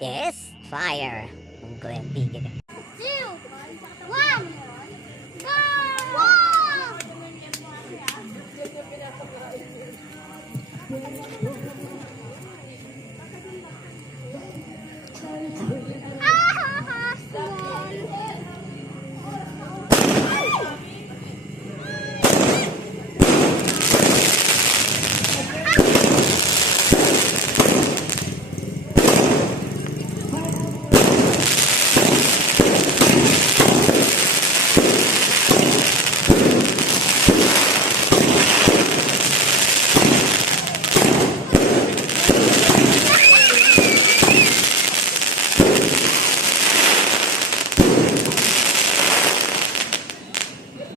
Yes, fire. Kung ko yung tigil. 2, 1, go!